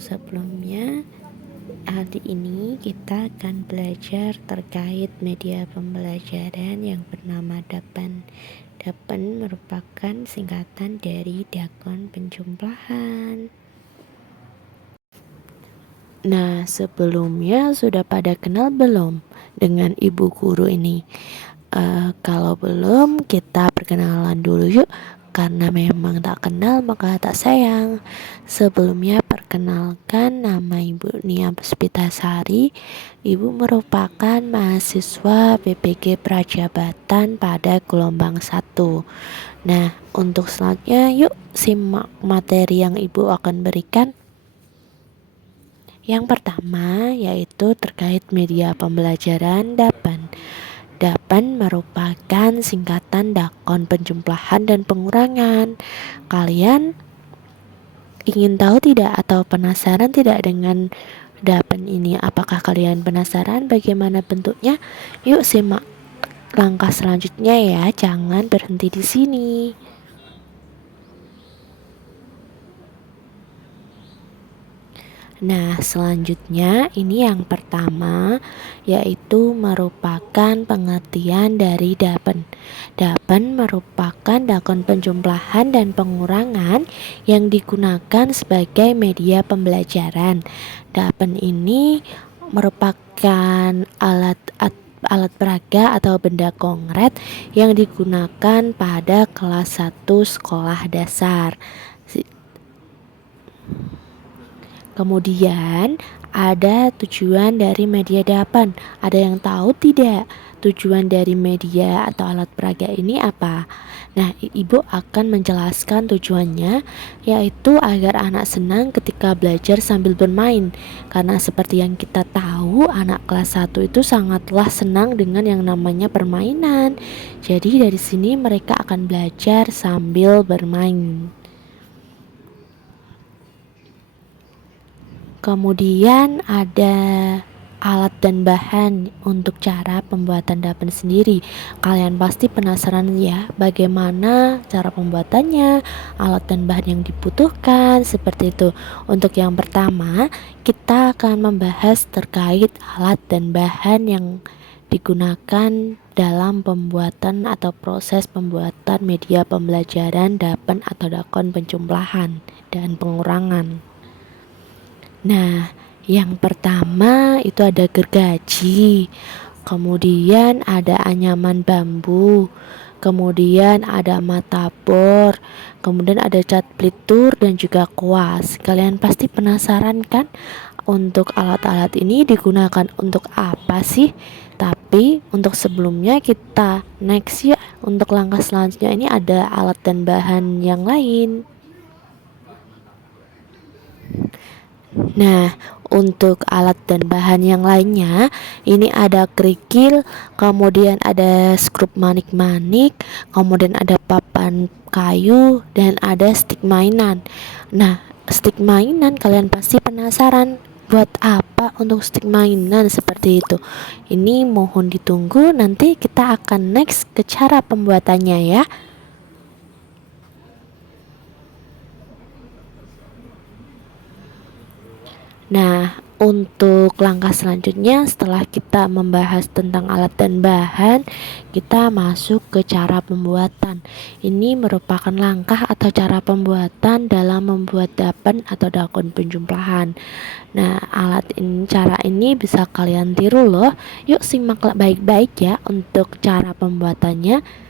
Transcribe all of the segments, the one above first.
sebelumnya, hari ini kita akan belajar terkait media pembelajaran yang bernama Dapen. Dapen merupakan singkatan dari dakon penjumlahan. Nah, sebelumnya sudah pada kenal belum dengan ibu guru ini? Kalau belum, kita perkenalan dulu yuk. Karena memang tak kenal maka tak sayang. Sebelumnya perkenalkan, nama Ibu Nia Puspitasari. Ibu merupakan mahasiswa PPG Prajabatan pada gelombang 1. Nah, untuk selanjutnya yuk simak materi yang Ibu akan berikan. Yang pertama yaitu terkait media pembelajaran Dapen. Dapen merupakan singkatan dakon penjumlahan dan pengurangan. Kalian ingin tahu tidak atau penasaran tidak dengan Dapen ini? Apakah kalian penasaran bagaimana bentuknya? Yuk simak langkah selanjutnya ya, jangan berhenti di sini. Nah, selanjutnya ini yang pertama yaitu merupakan pengertian dari Dapen. Dapen merupakan dakon penjumlahan dan pengurangan yang digunakan sebagai media pembelajaran. Dapen ini merupakan alat peraga atau benda konkret yang digunakan pada kelas 1 sekolah dasar. Kemudian ada tujuan dari media Dapen. Ada yang tahu tidak tujuan dari media atau alat peraga ini apa? Nah, Ibu akan menjelaskan tujuannya, yaitu agar anak senang ketika belajar sambil bermain. Karena seperti yang kita tahu, anak kelas 1 itu sangatlah senang dengan yang namanya permainan. Jadi dari sini mereka akan belajar sambil bermain. Kemudian ada alat dan bahan untuk cara pembuatan Dapen sendiri. Kalian pasti penasaran ya bagaimana cara pembuatannya, alat dan bahan yang dibutuhkan, seperti itu. Untuk yang pertama, kita akan membahas terkait alat dan bahan yang digunakan dalam pembuatan atau proses pembuatan media pembelajaran Dapen atau dakon penjumlahan dan pengurangan. Nah, yang pertama itu ada gergaji, kemudian ada anyaman bambu, kemudian ada mata bor, kemudian ada cat pelitur dan juga kuas. Kalian pasti penasaran kan untuk alat-alat ini digunakan untuk apa sih? Tapi untuk sebelumnya kita next ya, untuk langkah selanjutnya ini ada alat dan bahan yang lain. Nah, untuk alat dan bahan yang lainnya, ini ada kerikil, kemudian ada skrup manik-manik, kemudian ada papan kayu, dan ada stik mainan. Nah, stik mainan kalian pasti penasaran, buat apa untuk stik mainan seperti itu? Ini mohon ditunggu, nanti kita akan next ke cara pembuatannya ya. Nah, untuk langkah selanjutnya setelah kita membahas tentang alat dan bahan, kita masuk ke cara pembuatan. Ini merupakan langkah atau cara pembuatan dalam membuat Dapen atau dakon penjumlahan. Nah, cara ini bisa kalian tiru loh. Yuk simak baik-baik ya untuk cara pembuatannya.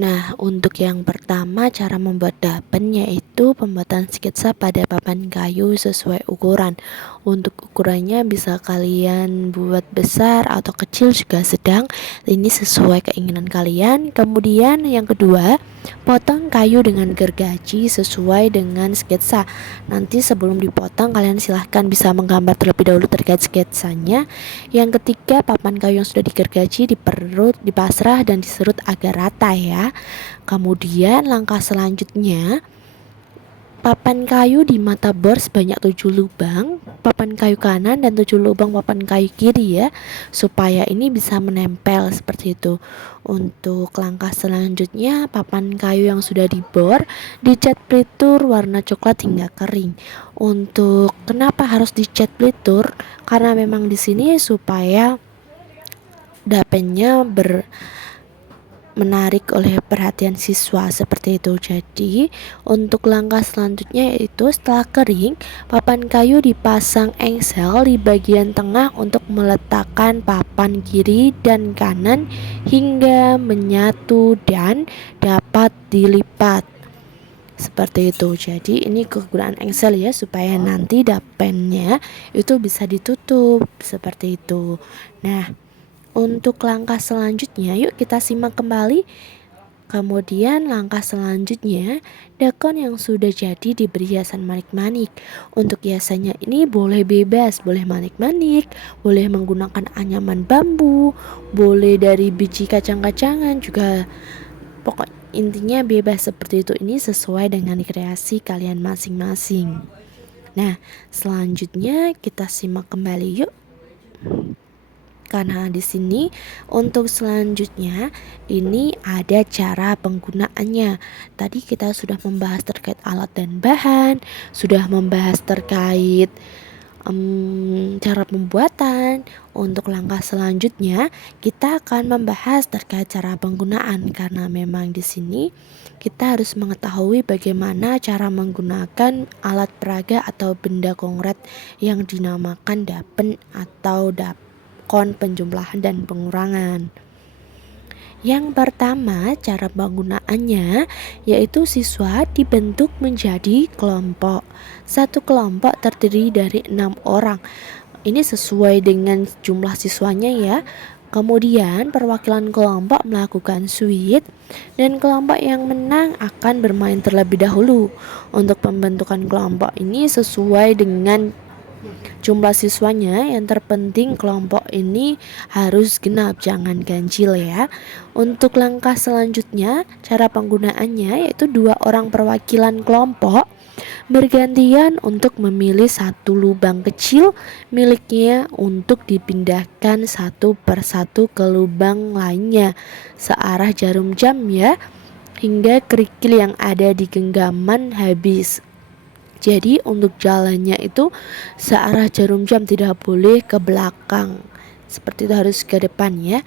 Nah, untuk yang pertama cara membuat Dapen yaitu pembuatan sketsa pada papan kayu sesuai ukuran. Untuk ukurannya bisa kalian buat besar atau kecil juga sedang, ini sesuai keinginan kalian. Kemudian yang kedua, potong kayu dengan gergaji sesuai dengan sketsa. Nanti sebelum dipotong kalian silahkan bisa menggambar terlebih dahulu terkait sketsanya. Yang ketiga, papan kayu yang sudah digergaji diperut, dipasrah dan diserut agar rata ya. Kemudian langkah selanjutnya Papan kayu di mata bor sebanyak 7 lubang, papan kayu kanan dan 7 lubang papan kayu kiri ya, supaya ini bisa menempel seperti itu. Untuk langkah selanjutnya, papan kayu yang sudah dibor dicat pelitur warna coklat hingga kering. Untuk kenapa harus dicat pelitur? Karena memang di sini supaya dapennya menarik oleh perhatian siswa seperti itu. Jadi untuk langkah selanjutnya yaitu setelah kering, papan kayu dipasang engsel di bagian tengah untuk meletakkan papan kiri dan kanan hingga menyatu dan dapat dilipat seperti itu. Jadi ini kegunaan engsel ya, supaya nanti dapennya itu bisa ditutup seperti itu. Nah, untuk langkah selanjutnya, yuk kita simak kembali. Kemudian langkah selanjutnya, dakon yang sudah jadi diberi hiasan manik-manik. Untuk hiasannya ini boleh bebas, boleh manik-manik, boleh menggunakan anyaman bambu, boleh dari biji kacang-kacangan juga. Pokok intinya bebas seperti itu. Ini sesuai dengan kreasi kalian masing-masing. Nah, selanjutnya kita simak kembali yuk. Karena di sini untuk selanjutnya ini ada cara penggunaannya. Tadi kita sudah membahas terkait alat dan bahan, sudah membahas terkait cara pembuatan. Untuk langkah selanjutnya kita akan membahas terkait cara penggunaan, karena memang di sini kita harus mengetahui bagaimana cara menggunakan alat peraga atau benda konkret yang dinamakan dapen atau dakon penjumlahan dan pengurangan. Yang pertama, cara penggunaannya yaitu siswa dibentuk menjadi kelompok. Satu kelompok terdiri dari 6 orang. Ini sesuai dengan jumlah siswanya ya. Kemudian perwakilan kelompok melakukan suit dan kelompok yang menang akan bermain terlebih dahulu. Untuk pembentukan kelompok ini sesuai dengan jumlah siswanya. Yang terpenting kelompok ini harus genap, jangan ganjil ya. Untuk langkah selanjutnya, cara penggunaannya yaitu 2 orang perwakilan kelompok bergantian untuk memilih satu lubang kecil miliknya untuk dipindahkan satu persatu ke lubang lainnya searah jarum jam ya, hingga kerikil yang ada di genggaman habis. Jadi untuk jalannya itu searah jarum jam, tidak boleh ke belakang, seperti itu, harus ke depan ya.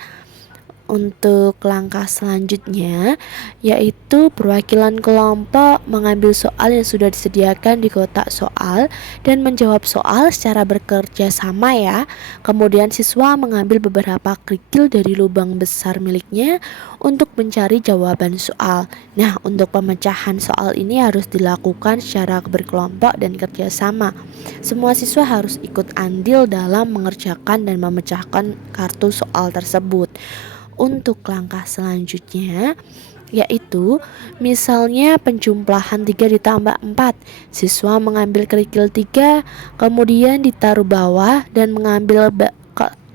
Untuk langkah selanjutnya yaitu perwakilan kelompok mengambil soal yang sudah disediakan di kotak soal dan menjawab soal secara bekerja sama ya. Kemudian siswa mengambil beberapa kerikil dari lubang besar miliknya untuk mencari jawaban soal. Nah, untuk pemecahan soal ini harus dilakukan secara berkelompok dan kerjasama. Semua siswa harus ikut andil dalam mengerjakan dan memecahkan kartu soal tersebut. Untuk langkah selanjutnya yaitu misalnya penjumlahan 3 ditambah 4. Siswa mengambil kerikil 3 kemudian ditaruh bawah dan mengambil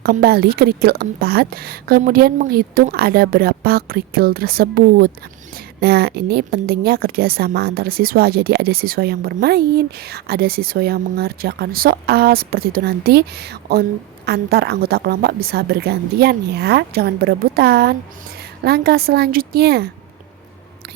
kembali kerikil 4, kemudian menghitung ada berapa kerikil tersebut. Nah, ini pentingnya kerjasama antar siswa. Jadi ada siswa yang bermain, ada siswa yang mengerjakan soal, seperti itu. Nanti antar anggota kelompok bisa bergantian ya, jangan berebutan. Langkah selanjutnya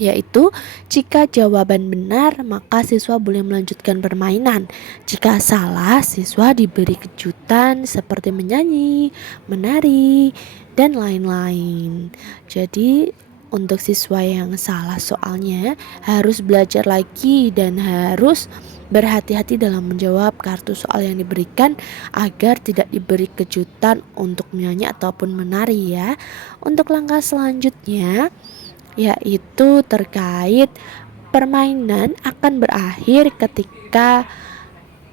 yaitu jika jawaban benar maka siswa boleh melanjutkan permainan. Jika salah, siswa diberi kejutan seperti menyanyi, menari, dan lain-lain. Jadi untuk siswa yang salah soalnya harus belajar lagi dan harus berhati-hati dalam menjawab kartu soal yang diberikan agar tidak diberi kejutan untuk menyanyi ataupun menari ya. Untuk langkah selanjutnya yaitu terkait permainan akan berakhir ketika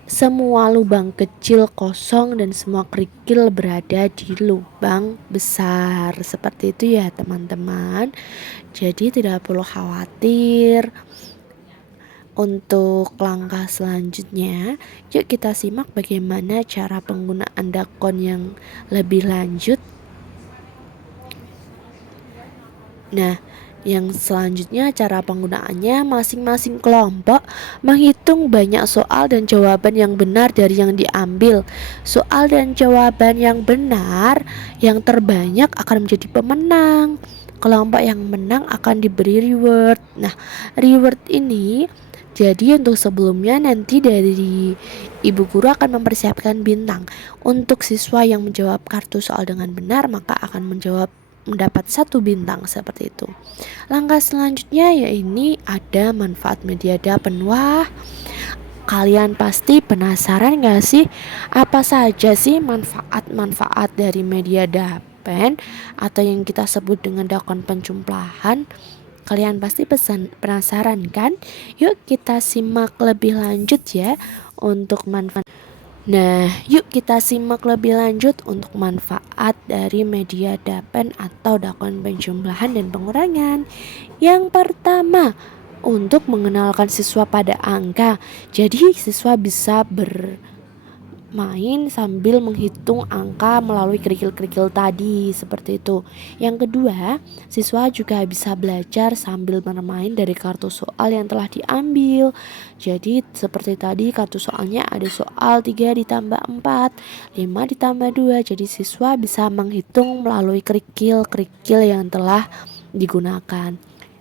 semua lubang kecil kosong dan semua kerikil berada di lubang besar. Seperti itu ya teman-teman. Jadi tidak perlu khawatir. Untuk langkah selanjutnya, yuk kita simak bagaimana cara penggunaan dakon yang lebih lanjut. Nah, Yang selanjutnya cara penggunaannya, masing-masing kelompok menghitung banyak soal dan jawaban yang benar dari yang diambil. Soal dan jawaban yang benar yang terbanyak akan menjadi pemenang. Kelompok yang menang akan diberi reward. Nah, reward ini jadi untuk sebelumnya nanti dari ibu guru akan mempersiapkan bintang. Untuk siswa yang menjawab kartu soal dengan benar maka akan mendapat 1 bintang seperti itu. Langkah selanjutnya yaitu ada manfaat media dapen. Wah, kalian pasti penasaran gak sih apa saja sih manfaat-manfaat dari media dapen atau yang kita sebut dengan dakon penjumlahan? Kalian pasti penasaran kan? Yuk kita simak lebih lanjut ya untuk manfaat. Nah, yuk kita simak lebih lanjut untuk manfaat dari media dapen atau dakon penjumlahan dan pengurangan. Yang pertama, untuk mengenalkan siswa pada angka. Jadi siswa bisa main sambil menghitung angka melalui kerikil-kerikil tadi seperti itu. Yang kedua, siswa juga bisa belajar sambil bermain dari kartu soal yang telah diambil. Jadi seperti tadi kartu soalnya ada soal 3 ditambah 4, 5 ditambah 2. Jadi siswa bisa menghitung melalui kerikil-kerikil yang telah digunakan.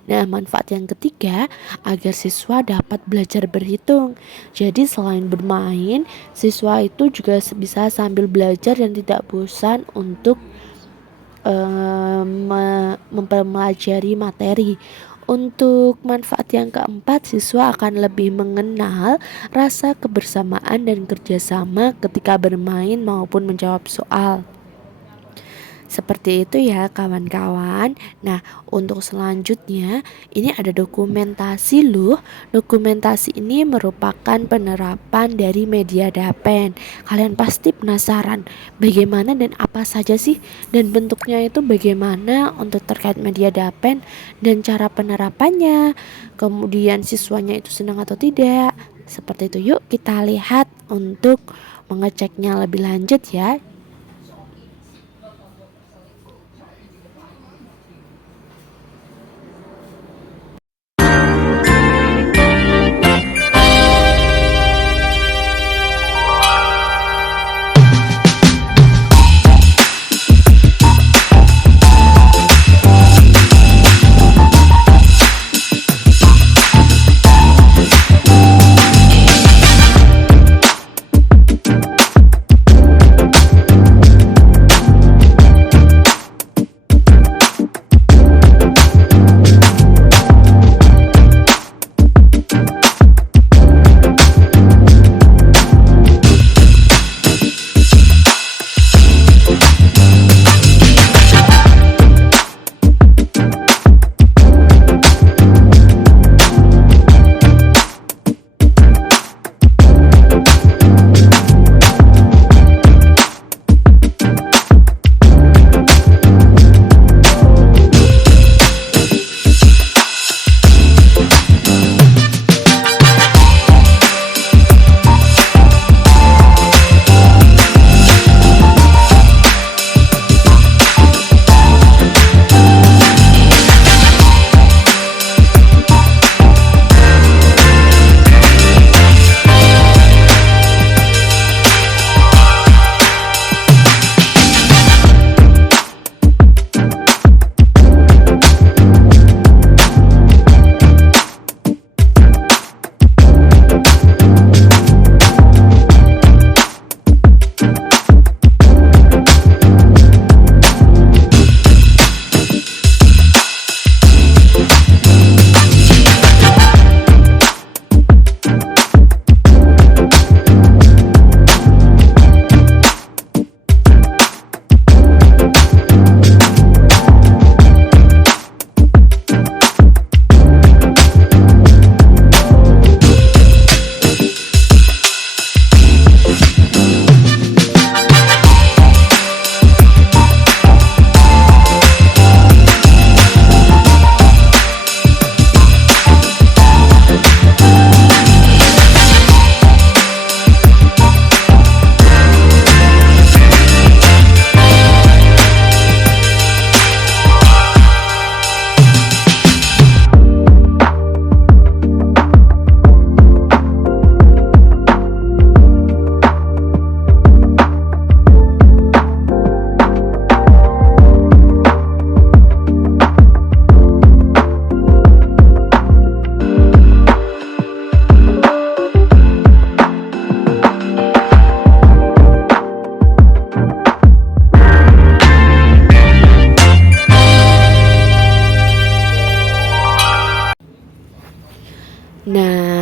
Nah, manfaat yang ketiga agar siswa dapat belajar berhitung. Jadi selain bermain, siswa itu juga bisa sambil belajar dan tidak bosan untuk mempelajari materi. Untuk manfaat yang keempat, siswa akan lebih mengenal rasa kebersamaan dan kerjasama ketika bermain maupun menjawab soal. Seperti itu ya kawan-kawan. Nah, untuk selanjutnya ini ada dokumentasi loh. Dokumentasi ini merupakan penerapan dari media dapen. Kalian pasti penasaran bagaimana dan apa saja sih dan bentuknya itu bagaimana untuk terkait media dapen dan cara penerapannya. Kemudian siswanya itu senang atau tidak. Seperti itu, yuk kita lihat untuk mengeceknya lebih lanjut ya.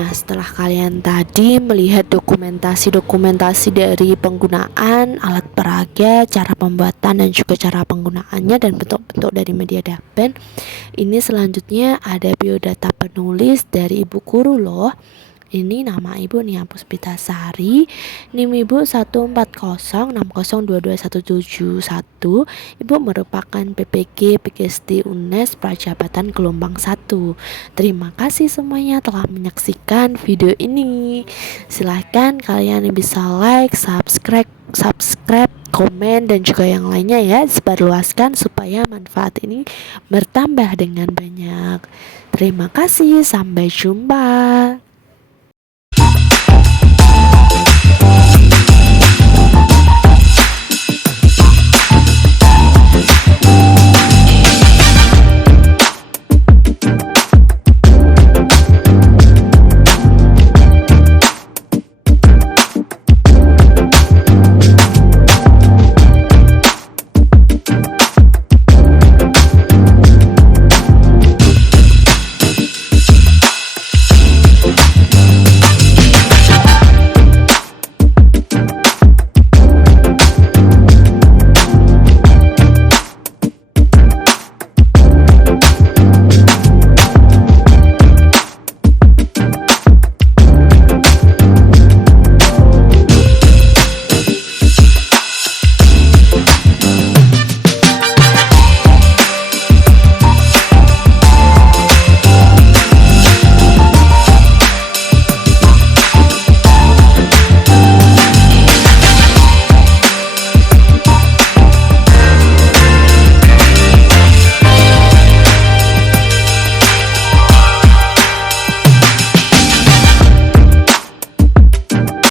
Nah, setelah kalian tadi melihat dokumentasi-dokumentasi dari penggunaan alat peraga, cara pembuatan dan juga cara penggunaannya dan bentuk-bentuk dari media dapen, ini selanjutnya ada biodata penulis dari ibu guru loh. Ini nama ibu Nia Puspitasari, NIM ibu 14060221771. Ibu merupakan PPG PGSD UNES Prajabatan Gelombang 1. Terima kasih semuanya telah menyaksikan video ini. Silahkan kalian bisa like, subscribe, komen dan juga yang lainnya ya, sebarluaskan supaya manfaat ini bertambah dengan banyak. Terima kasih, sampai jumpa.